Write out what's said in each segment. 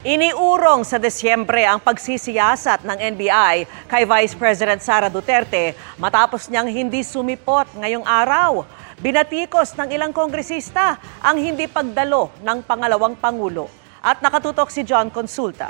Iniurong sa Desyembre ang pagsisiyasat ng NBI kay Vice President Sara Duterte matapos niyang hindi sumipot ngayong araw. Binatikos ng ilang kongresista ang hindi pagdalo ng pangalawang Pangulo. At nakatutok si John Consulta.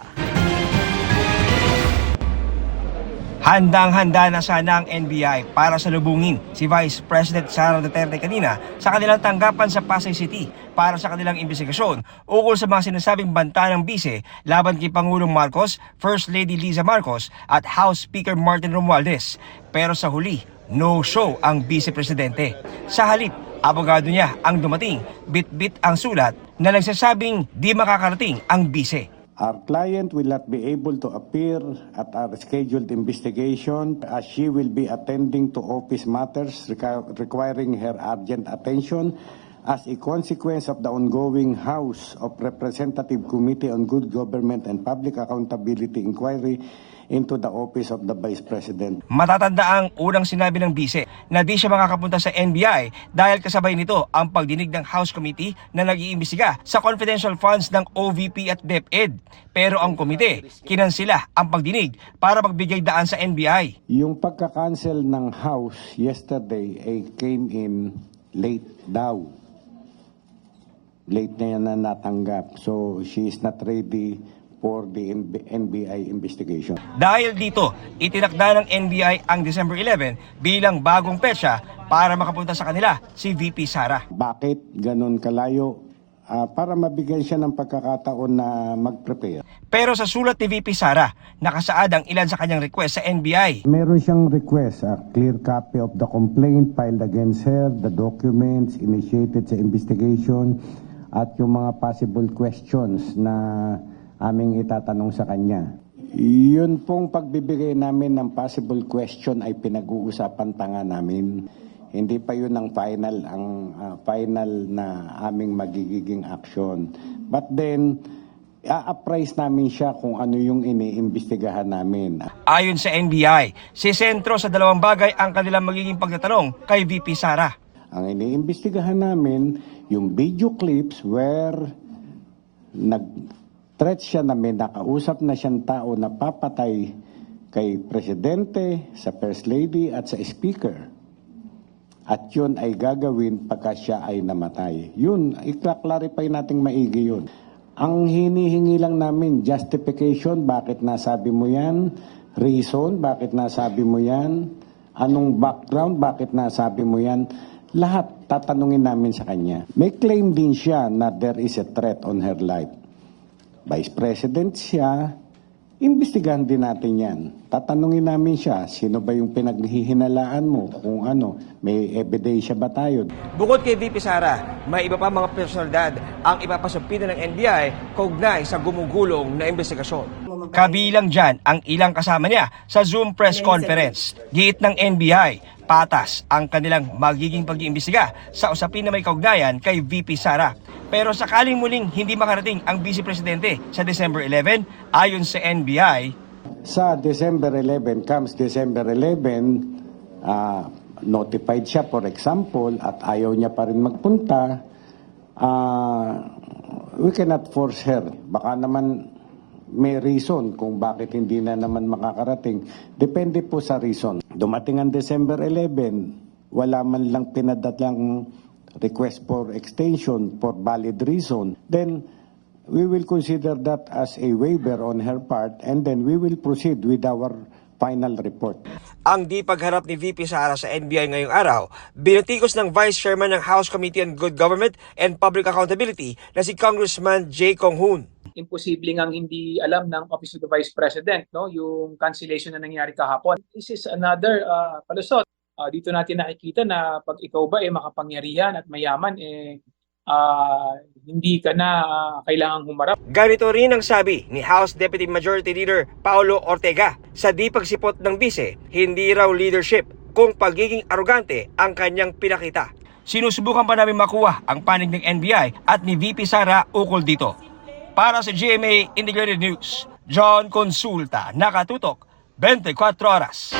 Handang-handa na sana ang NBI para salubungin si Vice President Sara Duterte kanina sa kanilang tanggapan sa Pasay City para sa kanilang investigasyon ukol sa mga sinasabing banta ng bise laban kay Pangulong Marcos, First Lady Liza Marcos at House Speaker Martin Romualdez. Pero sa huli, no-show ang Vice Presidente. Sa halip, abogado niya ang dumating, bit-bit ang sulat na nagsasabing di makakarating ang bise. Our client will not be able to appear at our scheduled investigation as she will be attending to office matters requiring her urgent attention as a consequence of the ongoing House of Representative Committee on Good Government and Public Accountability inquiry into the office of the Vice President. Matatanda ang unang sinabi ng bise na di siya makakapunta sa NBI dahil kasabay nito ang pagdinig ng House Committee na nag-iimbestiga sa confidential funds ng OVP at DepEd. Pero ang komite, kinansila ang pagdinig para magbigay daan sa NBI. Yung pagka-cancel ng House yesterday came in late daw. Late na yan na natanggap. So she is not ready for the NBI investigation. Dahil dito, itinakda ng NBI ang December 11 bilang bagong petsa para makapunta sa kanila si VP Sara. Bakit ganun kalayo? Para mabigyan siya ng pagkakataon na mag-prepare. Pero sa sulat ni VP Sara, nakasaad ang ilan sa kanyang request sa NBI. Meron siyang request, a clear copy of the complaint filed against her, the documents initiated sa investigation, at yung mga possible questions na aming itatanong sa kanya. Yun pong pagbibigay namin ng possible question ay pinag-uusapan tanga namin. Hindi pa yun ang final na aming magiging action. But then, a-appraise namin siya kung ano yung iniimbestigahan namin. Ayon sa NBI, si sentro sa dalawang bagay ang kanilang magiging pagtatanong kay VP Sara. Ang iniimbestigahan namin, yung video clips where nag-threat siya na may nakausap na siyang tao na papatay kay Presidente, sa First Lady at sa Speaker. At yun ay gagawin pagka siya ay namatay. Yun, i-clarify natin maigi yun. Ang hinihingi lang namin, justification, bakit nasabi mo yan? Reason, bakit nasabi mo yan? Anong background, bakit nasabi mo yan? Lahat tatanungin namin sa kanya. May claim din siya na there is a threat on her life. Vice President siya, imbestigahan din natin yan. Tatanungin namin siya, sino ba yung pinaghihinalaan mo? Kung ano, may ebidensya ba tayo? Bukod kay VP Sara, may iba pa mga personalidad ang ipapasupina ng NBI kaugnay sa gumugulong na investigasyon. Kabilang dyan ang ilang kasama niya sa Zoom press conference. Giit ng NBI, patas ang kanilang magiging pag-iimbestiga sa usapin na may kaugnayan kay VP Sara. Pero sakaling muling hindi makarating ang Vice Presidente sa December 11, ayon sa NBI, Sa December 11, comes December 11, notified siya for example at ayaw niya pa rin magpunta, we cannot force her. Baka naman may reason kung bakit hindi na naman makakarating. Depende po sa reason. Dumating ang December 11, wala man lang pinadalang request for extension for valid reason, then we will consider that as a waiver on her part and then we will proceed with our final report. ang di pagharap ni VP Sara sa NBI ngayong araw, binatikos ng Vice Chairman ng House Committee on Good Government and Public Accountability na si Congressman Jay Kong Hoon. Imposible ngang hindi alam ng Office of the Vice President, no, yung cancellation na nangyari kahapon. This is another palusot. Dito natin nakikita na pag ikaw ba makapangyarihan at mayaman, hindi ka na kailangang humarap. Ganito rin ang sabi ni House Deputy Majority Leader Paulo Ortega, sa di pagsipot ng bise, hindi raw leadership kung pagiging arogante ang kanyang pinakita. Sinusubukan pa namin makuha ang panig ng NBI at ni VP Sara ukol dito. Para sa GMA Integrated News, John Consulta, nakatutok 24 oras.